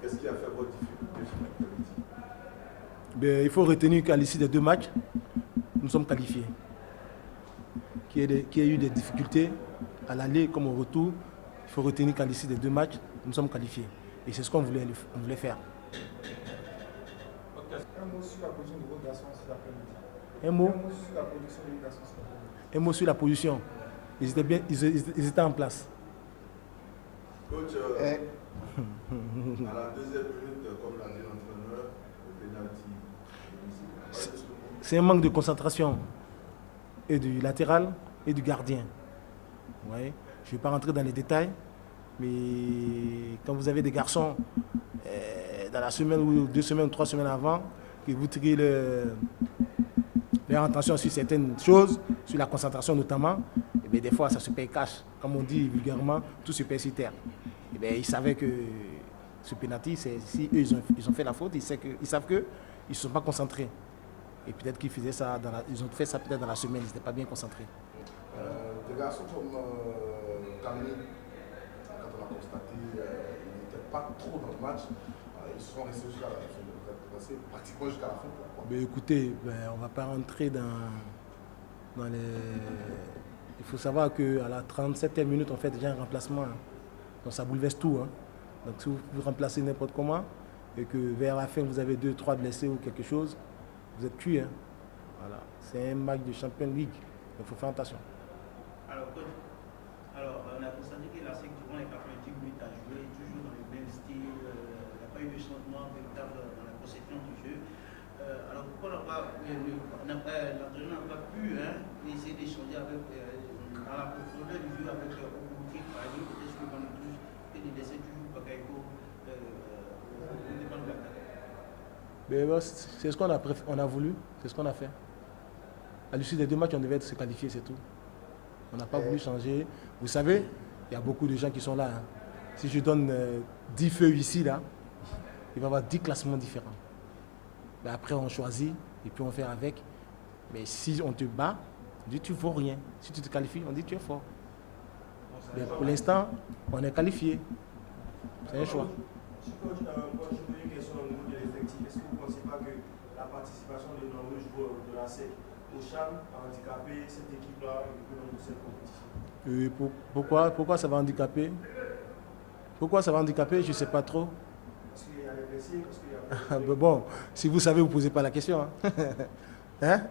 Qu'est-ce qui a fait votre difficulté sur la Ben, il faut retenir qu'à l'issue des deux matchs, nous sommes qualifiés. Qu'il y ait eu des difficultés à l'aller comme au retour, il faut retenir qu'à l'issue des deux matchs, nous sommes qualifiés. Et c'est ce qu'on voulait faire. Un mot sur la position de vos garçons cet après-midi. Un mot sur la position de vos garçons cet après-midi. Un mot sur la position. Ils étaient bien, ils étaient en place. Coach, à la deuxième minute, comme l'a dit l'entraîneur, le pénalty. C'est un manque de concentration et du latéral et du gardien. Ouais. Je ne vais pas rentrer dans les détails, mais quand vous avez des garçons dans la semaine ou 2 semaines ou 3 semaines avant, que vous tirez leur attention sur certaines choses, sur la concentration notamment, et bien des fois ça se paye cash. Comme on dit vulgairement, tout se paye sur terre. Et bien, ils savaient que ce pénalty, si eux ils ont fait la faute, ils savent qu'ils ne sont pas concentrés. Et peut-être qu'ils faisaient ça, ils ont fait ça peut-être dans la semaine, ils n'étaient pas bien concentrés. Des garçons comme Camille, quand on a constaté qu'ils n'étaient pas trop dans le match, ils sont restés jusqu'à la fin, pratiquement jusqu'à la fin. Ben, écoutez, on ne va pas rentrer dans les... Il faut savoir qu'à la 37e minute, on fait déjà un remplacement. Hein. Donc ça bouleverse tout. Hein. Donc si vous remplacez n'importe comment, et que vers la fin, vous avez 2, 3 blessés ou quelque chose, vous êtes cuit. Hein. Voilà. C'est un match de Champions League. Il faut faire attention. Alors, on a constaté que la SEC, durant les 90 minutes, a joué toujours dans le même style. Il n'y a pas eu de changement véritable dans la conception du jeu. Alors, pourquoi l'entraîneur n'a pas pu essayer d'échanger avec, à la profondeur du jeu avec Okuruki, par exemple, peut-être sur le banc de touche, et de laisser toujours Bakayoko au dépend de l'attaque. C'est ce qu'on a voulu, c'est ce qu'on a fait. À l'issue des 2 matchs, on devait se qualifier, c'est tout. On n'a pas voulu changer. Vous savez, il y a beaucoup de gens qui sont là. Hein. Si je donne 10 feux ici, là, il va y avoir 10 classements différents. Mais après, on choisit et puis on fait avec. Mais si on te bat, on dit tu ne vaux rien. Si tu te qualifies, on dit tu es fort. Mais pour l'instant, on est qualifié. C'est un choix. Moi, je pose une question au niveau de l'effectif. Est-ce que vous ne pensez pas que la participation de nombreux joueurs de la SEC au CHAN a handicapé cette équipe-là et de cette compétition? Pourquoi ça va handicaper? Pourquoi ça va handicaper? Je ne sais pas trop. Parce qu'il y a les blessés, parce qu'il y a... Bon, si vous savez, vous ne posez pas la question. Hein? Hein?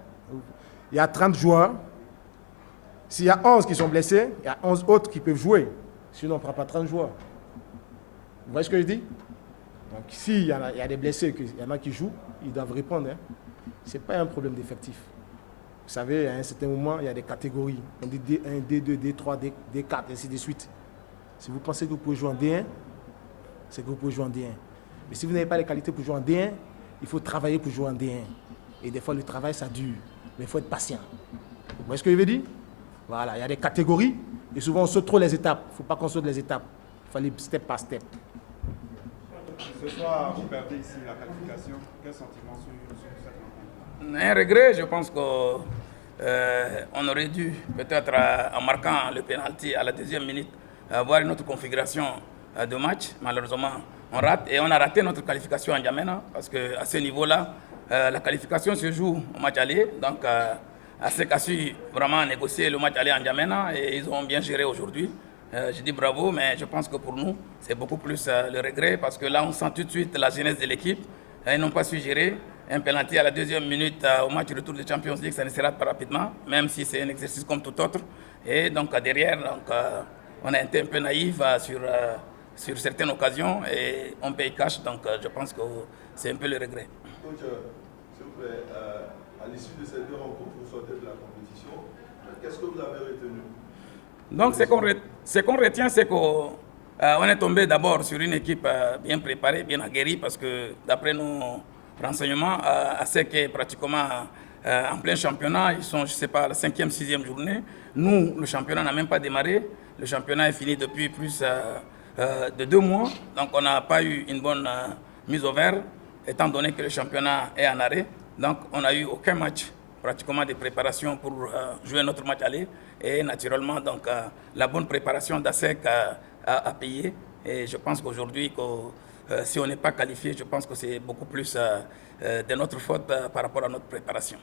Il y a 30 joueurs. S'il y a 11 qui sont blessés, il y a 11 autres qui peuvent jouer. Sinon, on ne prend pas 30 joueurs. Vous voyez ce que je dis? Donc, s'il y a des blessés, il y en a qui jouent, ils doivent répondre. Hein? Ce n'est pas un problème d'effectif. Vous savez, à un certain moment, il y a des catégories. On dit D1, D2, D3, D4, et ainsi de suite. Si vous pensez que vous pouvez jouer en D1, c'est que vous pouvez jouer en D1. Mais si vous n'avez pas les qualités pour jouer en D1, il faut travailler pour jouer en D1. Et des fois, le travail, ça dure. Mais il faut être patient. Vous voyez ce que je veux dire? Voilà, il y a des catégories. Et souvent, on saute trop les étapes. Il ne faut pas qu'on saute les étapes. Il faut aller step par step. Ce soir, vous perdez ici la qualification. Quel sentiment sur cette rencontre? Un regret, je pense qu'on aurait dû, peut-être en marquant le penalty à la 2e minute, avoir une autre configuration de match. Malheureusement, on rate et on a raté notre qualification en N'Djamena parce qu'à ce niveau-là, la qualification se joue au match aller. Donc, ASEC a su vraiment négocier le match aller en N'Djamena et ils ont bien géré aujourd'hui. Je dis bravo, mais je pense que pour nous, c'est beaucoup plus le regret parce que là, on sent tout de suite la jeunesse de l'équipe. Ils n'ont pas su gérer. Un penalty à la 2e minute au match retour de Champions League, ça ne se rate pas rapidement, même si c'est un exercice comme tout autre. Et donc derrière, on a été un peu naïf sur certaines occasions et on paye cash. Donc je pense que c'est un peu le regret. Coach, s'il vous plaît, à l'issue de ces 2 rencontres, vous sortez de la compétition. Qu'est-ce que vous avez retenu? Donc ce qu'on retient, c'est qu'on est tombé d'abord sur une équipe bien préparée, bien aguerrie, parce que d'après nos renseignements, ASEC est pratiquement en plein championnat. Ils sont, je ne sais pas, à la 5e, 6e journée. Nous, le championnat n'a même pas démarré. Le championnat est fini depuis plus de 2 mois. Donc on n'a pas eu une bonne mise au vert, étant donné que le championnat est en arrêt. Donc, on n'a eu aucun match, pratiquement de préparation pour jouer notre match aller. Et naturellement, donc, la bonne préparation d'ASEC a payé. Et je pense qu'aujourd'hui, si on n'est pas qualifié, je pense que c'est beaucoup plus de notre faute par rapport à notre préparation.